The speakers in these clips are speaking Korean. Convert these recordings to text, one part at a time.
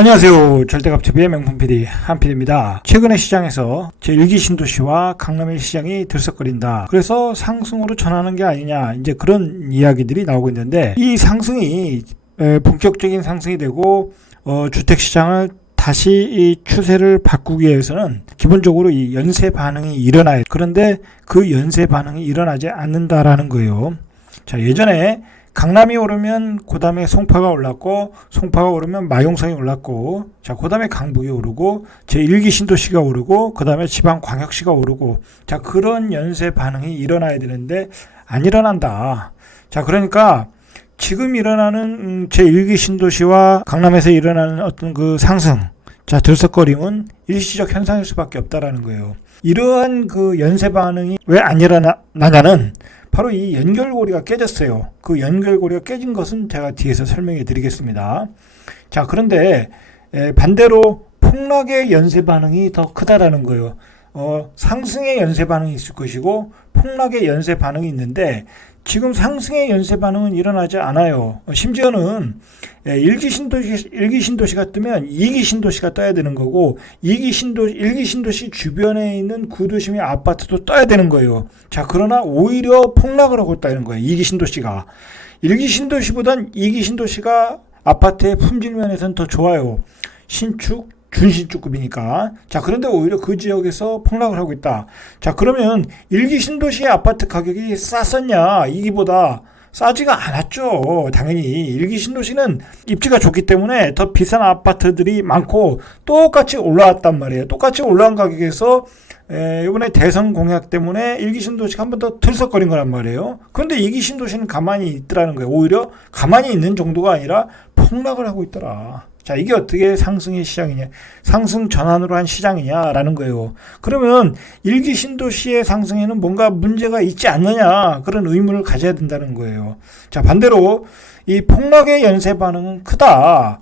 안녕하세요. 절대갑TV의 명품 PD 한PD입니다. 최근에 시장에서 제1기 신도시와 강남의 시장이 들썩거린다. 그래서 상승으로 전하는 게 아니냐. 이제 그런 이야기들이 나오고 있는데 이 상승이 에, 본격적인 상승이 되고 어, 주택시장을 다시 이 추세를 바꾸기 위해서는 기본적으로 이 연쇄 반응이 일어나요. 그런데 그 연쇄 반응이 일어나지 않는다라는 거예요. 자, 예전에 강남이 오르면 그 다음에 송파가 올랐고 송파가 오르면 마용성이 올랐고 자그 다음에 강북이 오르고 제1기 신도시가 오르고 그 다음에 지방광역시가 오르고 자 그런 연쇄 반응이 일어나야 되는데 안 일어난다. 자 그러니까 지금 일어나는 음, 제1기 신도시와 강남에서 일어나는 어떤 그 상승 자 들썩거림은 일시적 현상일 수밖에 없다라는 거예요. 이러한 그 연쇄 반응이 왜 안 일어나냐는 바로 이 연결고리가 깨졌어요. 그 연결고리가 깨진 것은 제가 뒤에서 설명해 드리겠습니다. 자, 그런데 에, 반대로 폭락의 연쇄 반응이 더 크다라는 거예요. 어, 상승의 연쇄 반응이 있을 것이고 폭락의 연쇄 반응이 있는데 지금 상승의 연쇄 반응은 일어나지 않아요. 어, 심지어는 예, 1기 신도시, 1기 신도시가 뜨면 2기 신도시가 떠야 되는 거고 2기 신도, 1기 신도시 주변에 있는 구도심의 아파트도 떠야 되는 거예요. 자, 그러나 오히려 폭락을 하고 있다는 거예요. 2기 신도시가. 1기 신도시보단 2기 신도시가 아파트의 품질 면에서는 더 좋아요. 신축, 준신축급이니까. 자, 그런데 오히려 그 지역에서 폭락을 하고 있다. 자, 그러면 일기 신도시의 아파트 가격이 쌌었냐? 이기보다 싸지가 않았죠. 당연히 일기 신도시는 입지가 좋기 때문에 더 비싼 아파트들이 많고 똑같이 올라왔단 말이에요. 똑같이 올라온 가격에서 에, 이번에 대선 공약 때문에 일기 신도시가 한 번 더 들썩거린 거란 말이에요. 그런데 이기 신도시는 가만히 있더라는 거예요. 오히려 가만히 있는 정도가 아니라 폭락을 하고 있더라. 자, 이게 어떻게 상승의 시장이냐, 상승 전환으로 한 시장이냐라는 거예요. 그러면 일기 신도시의 상승에는 뭔가 문제가 있지 않느냐, 그런 의문을 가져야 된다는 거예요. 자, 반대로 이 폭락의 연쇄 반응은 크다.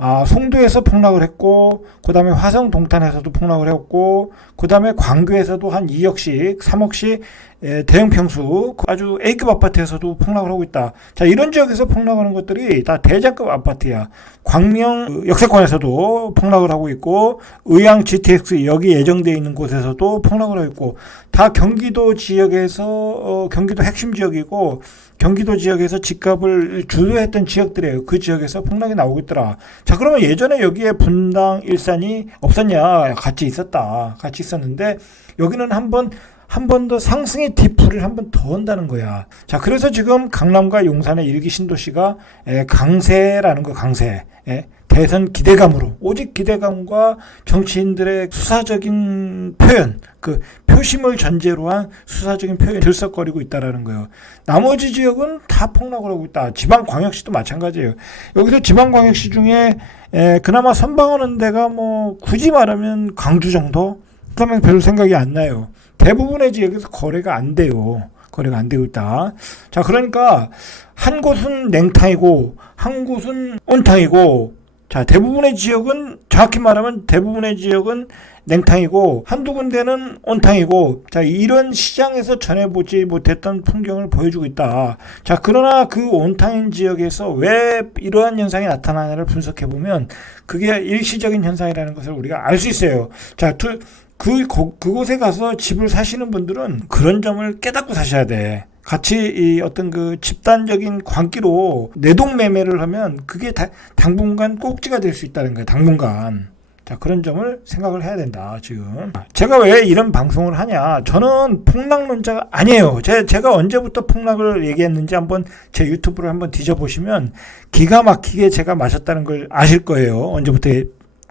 아, 송도에서 폭락을 했고, 그 다음에 화성 동탄에서도 폭락을 했고, 그 다음에 광교에서도 한 2억씩, 3억씩 예, 대형 평수, 아주 A급 아파트에서도 폭락을 하고 있다. 자, 이런 지역에서 폭락하는 것들이 다 대장급 아파트야. 광명 역세권에서도 폭락을 하고 있고, 의왕 GTX 여기 예정되어 있는 곳에서도 폭락을 하고 있고, 다 경기도 지역에서, 어, 경기도 핵심 지역이고, 경기도 지역에서 집값을 주도했던 지역들이에요. 그 지역에서 폭락이 나오고 있더라. 자, 그러면 예전에 여기에 분당, 일산이 없었냐? 같이 있었다. 같이 있었는데, 여기는 한번 한 번 더 상승의 디프를 한 번더 한다는 거야. 자, 그래서 지금 강남과 용산의 일기 신도시가 에, 강세라는 거, 강세. 에, 대선 기대감으로 오직 기대감과 정치인들의 수사적인 표현, 그 표심을 전제로 한 수사적인 표현이 들썩거리고 있다라는 거예요. 나머지 지역은 다 폭락을 하고 있다. 지방 광역시도 마찬가지예요. 여기서 지방 광역시 중에 에, 그나마 선방하는 데가 뭐 굳이 말하면 광주 정도? 그러면 별로 생각이 안 나요. 대부분의 지역에서 거래가 안 돼요. 거래가 안 되고 있다. 자, 그러니까 한 곳은 냉탕이고 한 곳은 온탕이고 자, 대부분의 지역은 정확히 말하면 대부분의 지역은 냉탕이고 한두 군데는 온탕이고 자, 이런 시장에서 전해보지 못했던 풍경을 보여주고 있다. 자, 그러나 그 온탕인 지역에서 왜 이러한 현상이 나타나냐를 분석해 보면 그게 일시적인 현상이라는 것을 우리가 알 수 있어요. 자, 두, 그, 그곳에 가서 집을 사시는 분들은 그런 점을 깨닫고 사셔야 돼. 같이 이 어떤 그 집단적인 관계로 내동 매매를 하면 그게 다, 당분간 꼭지가 될 수 있다는 거예요. 당분간. 자, 그런 점을 생각을 해야 된다, 지금. 제가 왜 이런 방송을 하냐. 저는 폭락론자가 아니에요. 제, 제가 언제부터 폭락을 얘기했는지 한번 제 유튜브를 한번 뒤져보시면 기가 막히게 제가 마셨다는 걸 아실 거예요. 언제부터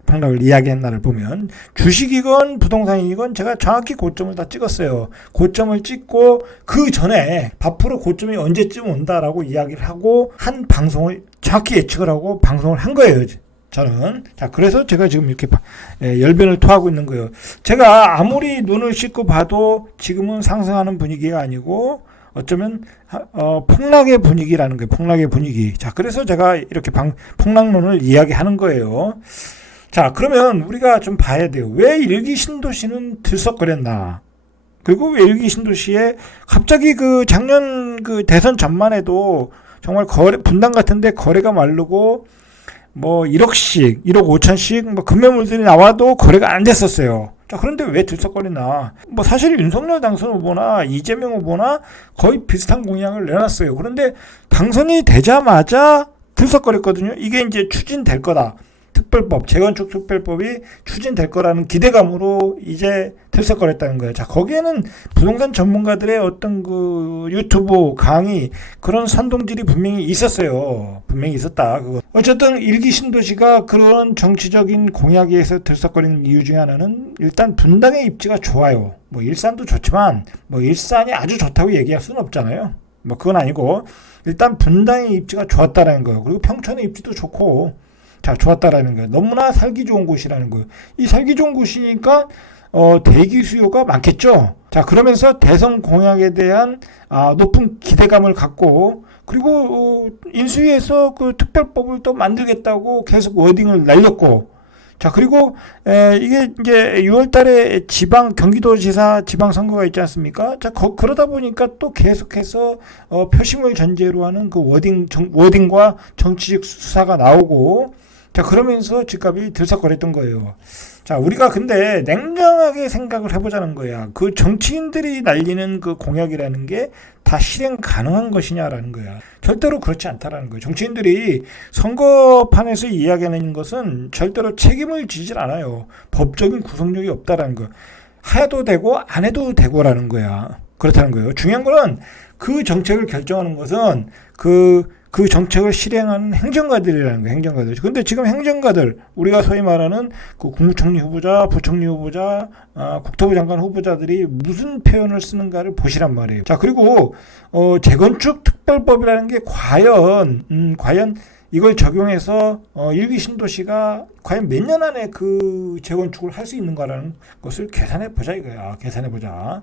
폭락을 이야기한 날을 보면 주식이건 부동산이건 제가 정확히 고점을 다 찍었어요. 고점을 찍고 그 전에 앞으로 고점이 언제쯤 온다라고 이야기를 하고 한 방송을 정확히 예측을 하고 방송을 한 거예요. 저는 자 그래서 제가 지금 이렇게 예, 열변을 토하고 있는 거예요. 제가 아무리 눈을 씻고 봐도 지금은 상승하는 분위기가 아니고 어쩌면 어, 폭락의 분위기라는 거예요. 폭락의 분위기. 자 그래서 제가 이렇게 방, 폭락론을 이야기하는 거예요. 자, 그러면 우리가 좀 봐야 돼요. 왜 일기 신도시는 들썩거렸나? 그리고 왜 일기 신도시에 갑자기 그 작년 그 대선 전만 해도 정말 거래, 분당 같은데 거래가 마르고 뭐 1억씩, 1억 5천씩 뭐 금매물들이 나와도 거래가 안 됐었어요. 자, 그런데 왜 들썩거리나? 뭐 사실 윤석열 당선 후보나 이재명 후보나 거의 비슷한 공약을 내놨어요. 그런데 당선이 되자마자 들썩거렸거든요. 이게 이제 추진될 거다. 특별법, 재건축 특별법이 추진될 거라는 기대감으로 이제 들썩거렸다는 거예요. 자, 거기에는 부동산 전문가들의 어떤 그 유튜브 강의 그런 선동질이 분명히 있었어요. 분명히 있었다. 그거. 어쨌든 일기 신도시가 그런 정치적인 공약에서 들썩거리는 이유 중에 하나는 일단 분당의 입지가 좋아요. 뭐 일산도 좋지만 뭐 일산이 아주 좋다고 얘기할 수는 없잖아요. 뭐 그건 아니고 일단 분당의 입지가 좋았다라는 거예요. 그리고 평촌의 입지도 좋고 자, 좋았다라는 거예요. 너무나 살기 좋은 곳이라는 거예요. 이 살기 좋은 곳이니까 어, 대기 수요가 많겠죠. 자, 그러면서 대선 공약에 대한 아, 높은 기대감을 갖고 그리고 어, 인수위에서 그 특별법을 또 만들겠다고 계속 워딩을 날렸고 자, 그리고 에, 이게 이제 6월 달에 지방 경기도지사 지방 선거가 있지 않습니까? 자, 거, 그러다 보니까 또 계속해서 어, 표심을 전제로 하는 그 워딩 정, 워딩과 정치적 수사가 나오고 자, 그러면서 집값이 들썩거렸던 거예요. 자, 우리가 근데 냉정하게 생각을 해보자는 거야. 그 정치인들이 날리는 그 공약이라는 게 다 실행 가능한 것이냐라는 거야. 절대로 그렇지 않다라는 거예요. 정치인들이 선거판에서 이야기하는 것은 절대로 책임을 지질 않아요. 법적인 구속력이 없다라는 거. 해도 되고 안 해도 되고라는 거야. 그렇다는 거예요. 중요한 거는 그 정책을 결정하는 것은 그, 그 정책을 실행하는 행정가들이라는 거예요. 행정가들. 근데 지금 행정가들, 우리가 소위 말하는 그 국무총리 후보자, 부총리 후보자, 아, 국토부 장관 후보자들이 무슨 표현을 쓰는가를 보시란 말이에요. 자, 그리고, 어, 재건축 특별법이라는 게 과연, 음, 과연 이걸 적용해서 어, 일기 신도시가 과연 몇 년 안에 그 재건축을 할 수 있는가라는 것을 계산해 보자 이거야. 계산해 보자.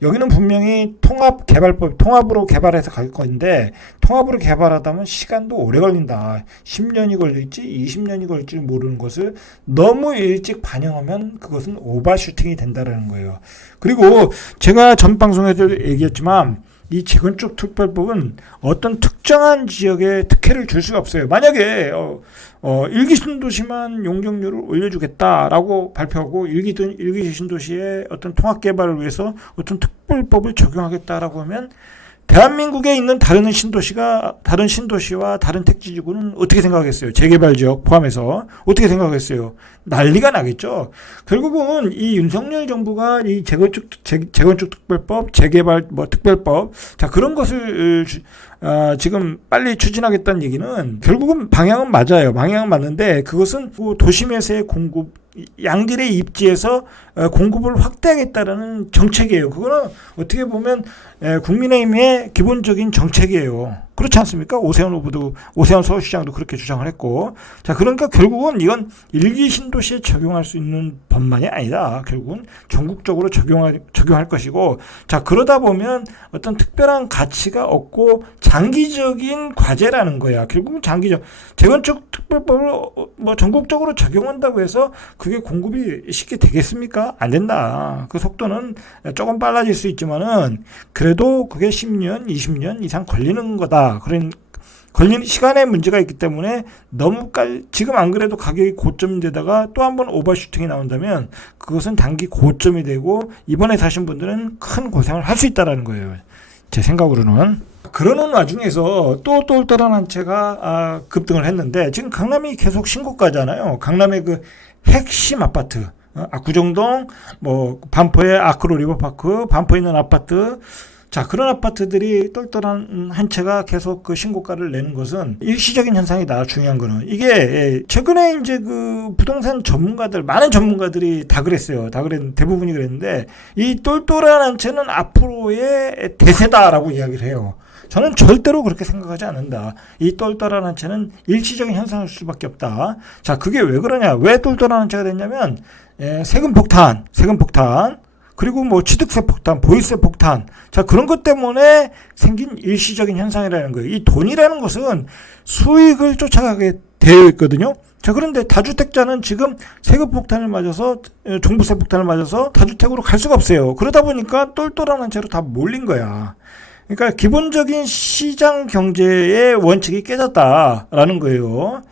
여기는 분명히 통합 개발법, 통합으로 개발해서 갈 건데 통합으로 개발하다면 시간도 오래 걸린다. 10년이 걸릴지 20년이 걸릴지 모르는 것을 너무 일찍 반영하면 그것은 오버슈팅이 된다라는 거예요. 그리고 제가 전 방송에도 얘기했지만 이 재건축 특별법은 어떤 특정한 지역에 특혜를 줄 수가 없어요. 만약에 어, 어, 일기 신도시만 용적률을 올려주겠다라고 발표하고 일기 일기 신도시의 어떤 통합 개발을 위해서 어떤 특별법을 적용하겠다라고 하면 대한민국에 있는 다른 신도시가 다른 신도시와 다른 택지지구는 어떻게 생각하겠어요? 재개발 지역 포함해서 어떻게 생각하겠어요? 난리가 나겠죠. 결국은 이 윤석열 정부가 이 재건축 재, 재건축 특별법, 재개발 뭐 특별법 자 그런 것을 어, 지금 빨리 추진하겠다는 얘기는 결국은 방향은 맞아요. 방향은 맞는데 그것은 그 도심에서의 공급 양질의 입지에서 어, 공급을 확대하겠다라는 정책이에요. 그거는 어떻게 보면 국민의힘의 기본적인 정책이에요. 그렇지 않습니까? 오세훈 후보도 오세훈 서울시장도 그렇게 주장을 했고 자 그러니까 결국은 이건 일기 신도시에 적용할 수 있는 법만이 아니다. 결국은 전국적으로 적용할 적용할 것이고 자 그러다 보면 어떤 특별한 가치가 없고 장기적인 과제라는 거야. 결국은 장기적 재건축 특별법을 뭐 전국적으로 적용한다고 해서 그게 공급이 쉽게 되겠습니까? 안 된다. 그 속도는 조금 빨라질 수 있지만은 그래도 그게 10년, 20년 이상 걸리는 거다. 그런 걸리는 시간의 문제가 있기 때문에 너무 깔 지금 안 그래도 가격이 고점인데다가 또 한 번 오버슈팅이 나온다면 그것은 단기 고점이 되고 이번에 사신 분들은 큰 고생을 할 수 있다라는 거예요. 제 생각으로는 그러는 와중에서 또 똘똘한 한 채가 아, 급등을 했는데 지금 강남이 계속 신고가잖아요. 강남의 그 핵심 아파트 어, 압구정동 뭐 반포의 아크로 리버파크 반포에 있는 아파트 자, 그런 아파트들이 똘똘한 한 채가 계속 그 신고가를 내는 것은 일시적인 현상이다. 중요한 거는. 이게 예, 최근에 이제 그 부동산 전문가들, 많은 전문가들이 다 그랬어요. 다 그랬, 대부분이 그랬는데 이 똘똘한 한 채는 앞으로의 대세다라고 이야기를 해요. 저는 절대로 그렇게 생각하지 않는다. 이 똘똘한 한 채는 일시적인 현상일 수밖에 없다. 자, 그게 왜 그러냐? 왜 똘똘한 한 채가 됐냐면, 예, 세금 폭탄, 세금 폭탄, 그리고 뭐 취득세 폭탄, 보유세 폭탄. 자, 그런 것 때문에 생긴 일시적인 현상이라는 거예요. 이 돈이라는 것은 수익을 쫓아가게 되어 있거든요. 자, 그런데 다주택자는 지금 세금 폭탄을 맞아서, 종부세 폭탄을 맞아서 다주택으로 갈 수가 없어요. 그러다 보니까 똘똘한 채로 다 몰린 거야. 그러니까 기본적인 시장 경제의 원칙이 깨졌다라는 거예요.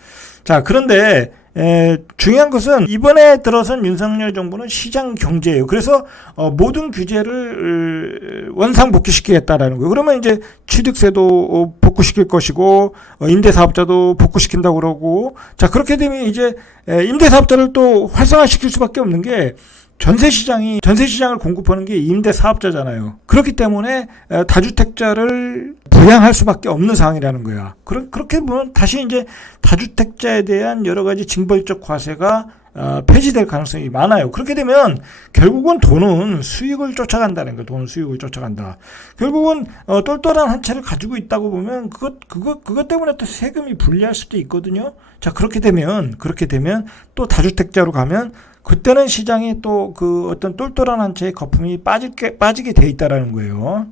자, 그런데 에, 중요한 것은 이번에 들어선 윤석열 정부는 시장 경제예요. 그래서 어, 모든 규제를 어, 원상 복귀시키겠다라는 거예요. 그러면 이제 취득세도 어, 복구시킬 것이고 어, 임대사업자도 복구시킨다고 그러고 자 그렇게 되면 이제 에, 임대사업자를 또 활성화시킬 수밖에 없는 게 전세 시장이 전세 시장을 공급하는 게 임대 사업자잖아요. 그렇기 때문에 에, 다주택자를 부양할 수밖에 없는 상황이라는 거야. 그러, 그렇게 보면 다시 이제 다주택자에 대한 여러 가지 징벌적 과세가 어, 폐지될 가능성이 많아요. 그렇게 되면 결국은 돈은 수익을 쫓아간다는 거예요. 돈은 수익을 쫓아간다. 결국은 어, 똘똘한 한 채를 가지고 있다고 보면 그것 그것 그것 때문에 또 세금이 불리할 수도 있거든요. 자 그렇게 되면 그렇게 되면 또 다주택자로 가면 그때는 시장이 또 그 어떤 똘똘한 한 채의 거품이 빠지게 빠지게 돼 있다라는 거예요.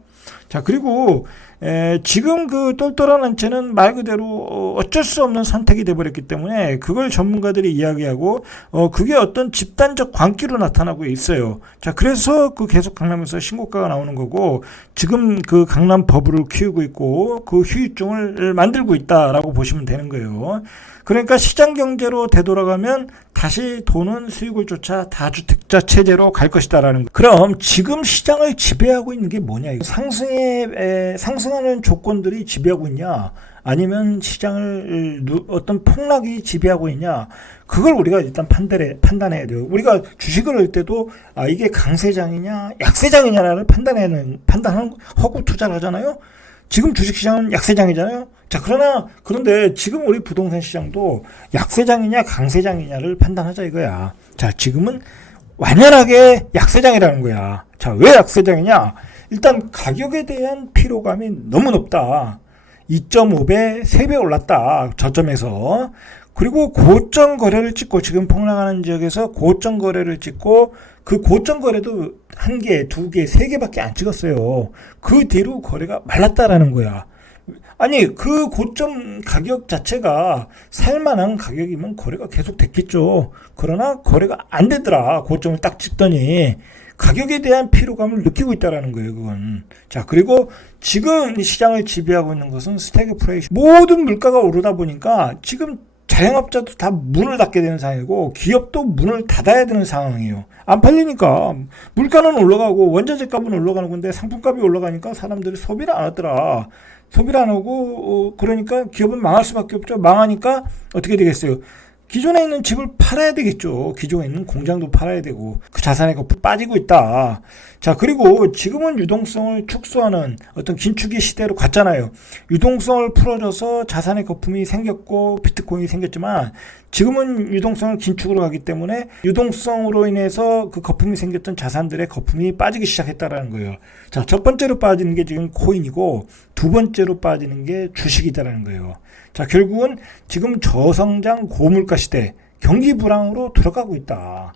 자 그리고 에, 지금 그 똘똘한 한 채는 말 그대로 어, 어쩔 수 없는 선택이 돼버렸기 때문에 그걸 전문가들이 이야기하고 어 그게 어떤 집단적 광기로 나타나고 있어요. 자 그래서 그 계속 강남에서 신고가가 나오는 거고 지금 그 강남 버블을 키우고 있고 그 휴유증을 만들고 있다라고 보시면 되는 거예요. 그러니까 시장 경제로 되돌아가면 다시 돈은 수익을 쫓아 다주택자 체제로 갈 것이다라는 거. 그럼 지금 시장을 지배하고 있는 게 뭐냐? 상승 에 에, 상승하는 조건들이 지배하고 있냐? 아니면 시장을 누, 어떤 폭락이 지배하고 있냐? 그걸 우리가 일단 판단해 판단해야 돼요. 우리가 주식을 할 때도 아 이게 강세장이냐 약세장이냐를 판단하는 판단하고 투자를 하잖아요. 지금 주식시장은 약세장이잖아요. 자, 그러나, 그런데 지금 우리 부동산 시장도 약세장이냐 강세장이냐를 판단하자 이거야. 자, 지금은 완연하게 약세장이라는 거야. 자, 왜 약세장이냐? 일단 가격에 대한 피로감이 너무 높다. 2.5배, 3배 올랐다. 저점에서. 그리고 고점 거래를 찍고 지금 폭락하는 지역에서 고점 거래를 찍고 그 고점 거래도 한 개, 두 개, 세 개밖에 안 찍었어요. 그 뒤로 거래가 말랐다라는 거야. 아니 그 고점 가격 자체가 살만한 가격이면 거래가 계속 됐겠죠. 그러나 거래가 안 되더라. 고점을 딱 찍더니 가격에 대한 피로감을 느끼고 있다라는 거예요. 그건 자 그리고 지금 시장을 지배하고 있는 것은 스태그프레이션 모든 물가가 오르다 보니까 지금 자영업자도 다 문을 닫게 되는 상황이고 기업도 문을 닫아야 되는 상황이에요. 안 팔리니까 물가는 올라가고 원자재 값은 올라가는 건데 상품값이 올라가니까 사람들이 소비를 안 하더라. 소비를 안 하고 어, 그러니까 기업은 망할 수밖에 없죠. 망하니까 어떻게 되겠어요? 기존에 있는 집을 팔아야 되겠죠. 기존에 있는 공장도 팔아야 되고 그 자산의 거품 빠지고 있다. 자 그리고 지금은 유동성을 축소하는 어떤 긴축의 시대로 갔잖아요. 유동성을 풀어줘서 자산의 거품이 생겼고 비트코인이 생겼지만 지금은 유동성을 긴축으로 가기 때문에 유동성으로 인해서 그 거품이 생겼던 자산들의 거품이 빠지기 시작했다라는 거예요. 자 첫 번째로 빠지는 게 지금 코인이고 두 번째로 빠지는 게 주식이다라는 거예요. 자, 결국은 지금 저성장 고물가 시대, 경기 불황으로 들어가고 있다.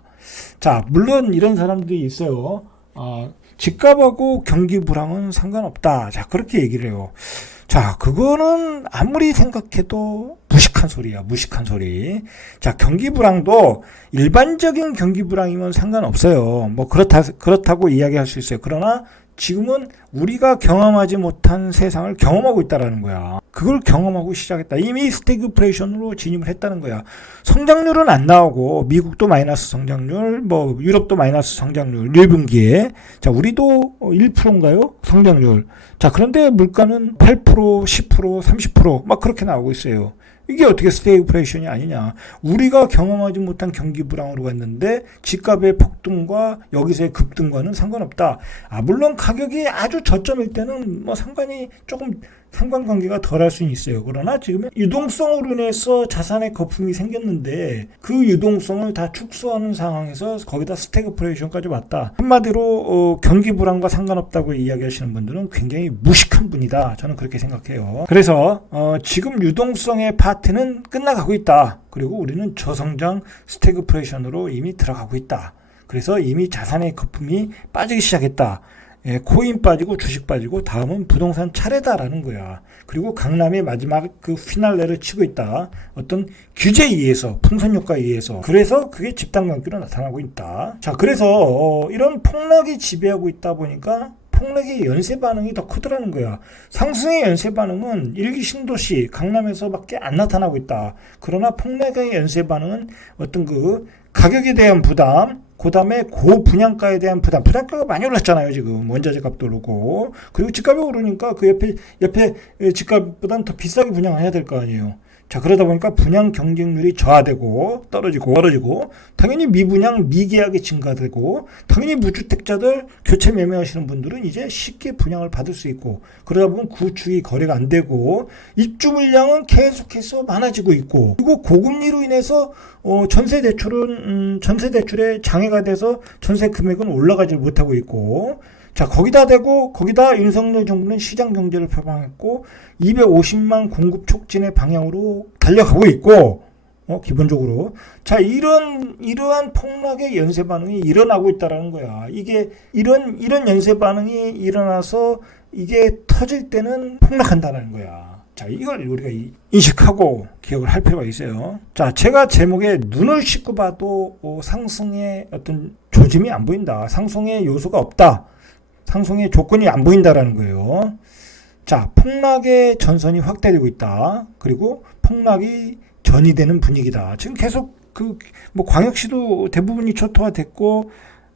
자, 물론 이런 사람들이 있어요. 아, 집값하고 경기 불황은 상관없다. 자, 그렇게 얘기를 해요. 자, 그거는 아무리 생각해도 무식한 소리야, 무식한 소리. 자, 경기 불황도 일반적인 경기 불황이면 상관없어요. 뭐, 그렇다, 그렇다고 이야기할 수 있어요. 그러나 지금은 우리가 경험하지 못한 세상을 경험하고 있다라는 거야. 그걸 경험하고 시작했다. 이미 스태그프레이션으로 진입을 했다는 거야. 성장률은 안 나오고 미국도 마이너스 성장률, 뭐 유럽도 마이너스 성장률 1분기에 자 우리도 1%인가요? 성장률. 자 그런데 물가는 8%, 10%, 30%막 그렇게 나오고 있어요. 이게 어떻게 스테이프레이션이 아니냐. 우리가 경험하지 못한 경기 불황으로 갔는데 집값의 폭등과 여기서의 급등과는 상관없다. 아, 물론 가격이 아주 저점일 때는 뭐 상관이 조금 상관관계가 덜할 수는 있어요. 그러나 지금 유동성으로 인해서 자산의 거품이 생겼는데 그 유동성을 다 축소하는 상황에서 거기다 스태그프레이션까지 왔다. 한마디로 어, 경기 불황과 상관없다고 이야기하시는 분들은 굉장히 무식한 분이다. 저는 그렇게 생각해요. 그래서 어, 지금 유동성의 파트는 끝나가고 있다. 그리고 우리는 저성장 스태그프레이션으로 이미 들어가고 있다. 그래서 이미 자산의 거품이 빠지기 시작했다. 예, 코인 빠지고 주식 빠지고 다음은 부동산 차례다라는 거야. 그리고 강남의 마지막 그 피날레를 치고 있다. 어떤 규제에 의해서 풍선 효과에 의해서 그래서 그게 집단 관계로 나타나고 있다. 자, 그래서 어, 이런 폭락이 지배하고 있다 보니까 폭락의 연쇄 반응이 더 크더라는 거야. 상승의 연쇄 반응은 일기 신도시 강남에서밖에 안 나타나고 있다. 그러나 폭락의 연쇄 반응은 어떤 그 가격에 대한 부담, 그 다음에 고분양가에 대한 부담. 분양가가 많이 올랐잖아요, 지금. 원자재 값도 오르고. 그리고 집값이 오르니까 그 옆에 옆에 집값보다는 더 비싸게 분양해야 될 거 아니에요. 자, 그러다 보니까 분양 경쟁률이 저하되고 떨어지고 떨어지고 당연히 미분양 미계약이 증가되고 당연히 무주택자들 교체 매매하시는 분들은 이제 쉽게 분양을 받을 수 있고 그러다 보면 구축이 거래가 안 되고 입주 물량은 계속해서 많아지고 있고 그리고 고금리로 인해서 어, 전세 대출은 음, 전세 대출에 장애가 돼서 전세 금액은 올라가지 못하고 있고 자 거기다 대고 거기다 윤석열 정부는 시장 경제를 표방했고 250만 공급 촉진의 방향으로 달려가고 있고 어, 기본적으로 자 이런 이러한 폭락의 연쇄 반응이 일어나고 있다라는 거야. 이게 이런 이런 연쇄 반응이 일어나서 이게 터질 때는 폭락한다는 거야. 자 이걸 우리가 이- 인식하고 기억을 할 필요가 있어요. 자 제가 제목에 눈을 씻고 봐도 어, 상승의 어떤 조짐이 안 보인다. 상승의 요소가 없다. 상승의 조건이 안 보인다라는 거예요. 자, 폭락의 전선이 확대되고 있다. 그리고 폭락이 전이되는 분위기다. 지금 계속 그 뭐 광역시도 대부분이 초토화됐고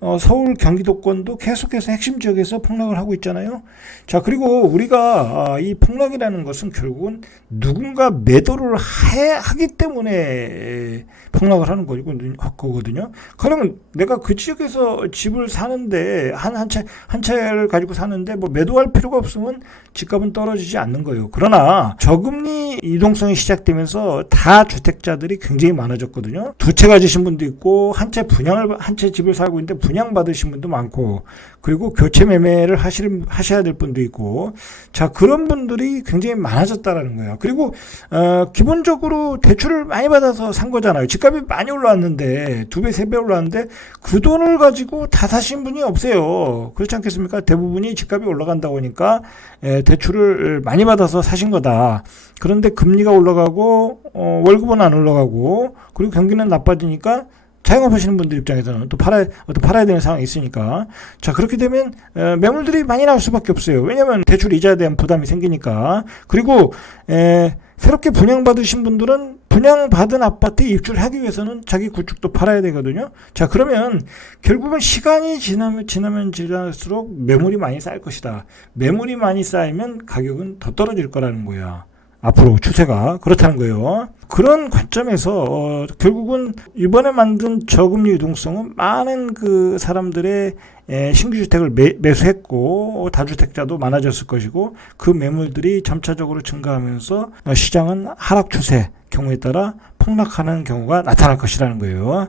어, 서울 경기도권도 계속해서 핵심 지역에서 폭락을 하고 있잖아요. 자, 그리고 우리가 아, 이 폭락이라는 것은 결국은 누군가 매도를 해, 하기 때문에 폭락을 하는 거거든요. 그러면 내가 그 지역에서 집을 사는데 한한 채 한 채를 가지고 사는데 뭐 매도할 필요가 없으면 집값은 떨어지지 않는 거예요. 그러나 저금리 이동성이 시작되면서 다 주택자들이 굉장히 많아졌거든요. 두 채 가지신 분도 있고 한 채 분양을 한 채 집을 살고 있는데 분양 받으신 분도 많고 그리고 교체 매매를 하실 하셔야 될 분도 있고 자 그런 분들이 굉장히 많아졌다라는 거예요. 그리고 어, 기본적으로 대출을 많이 받아서 산 거잖아요. 집값이 많이 올라왔는데 두 배 세 배 올라왔는데 그 돈을 가지고 다 사신 분이 없어요. 그렇지 않겠습니까? 대부분이 집값이 올라간다고 하니까 에, 대출을 많이 받아서 사신 거다. 그런데 금리가 올라가고 어, 월급은 안 올라가고 그리고 경기는 나빠지니까 자영업하시는 분들 입장에서는 또 팔아야 또 팔아야 되는 상황이 있으니까 자 그렇게 되면 에, 매물들이 많이 나올 수밖에 없어요. 왜냐하면 대출 이자에 대한 부담이 생기니까 그리고 에, 새롭게 분양받으신 분들은 분양받은 아파트에 입주하기 위해서는 자기 구축도 팔아야 되거든요. 자, 그러면 결국은 시간이 지나면, 지나면 지날수록 매물이 많이 쌓일 것이다. 매물이 많이 쌓이면 가격은 더 떨어질 거라는 거야. 앞으로 추세가 그렇다는 거예요. 그런 관점에서 어, 결국은 이번에 만든 저금리 유동성은 많은 그 사람들의 에, 신규 주택을 매, 매수했고 다주택자도 많아졌을 것이고 그 매물들이 점차적으로 증가하면서 어, 시장은 하락 추세 경우에 따라 폭락하는 경우가 나타날 것이라는 거예요.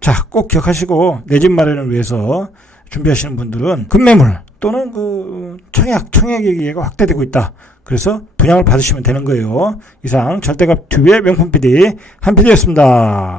자, 꼭 기억하시고 내 집 마련을 위해서 준비하시는 분들은 급매물 또는 그 청약, 청약의 기회가 확대되고 있다. 그래서 분양을 받으시면 되는 거예요. 이상 절대값 튜브의 명품 PD 한 PD였습니다.